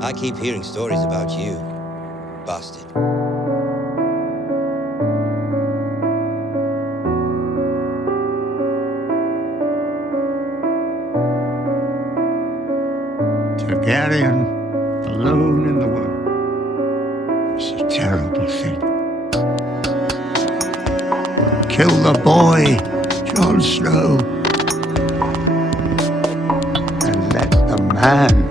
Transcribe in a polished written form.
I keep hearing stories about you, bastard. Targaryen, alone in the world. It's a terrible thing. Kill the boy, Jon Snow, and let the man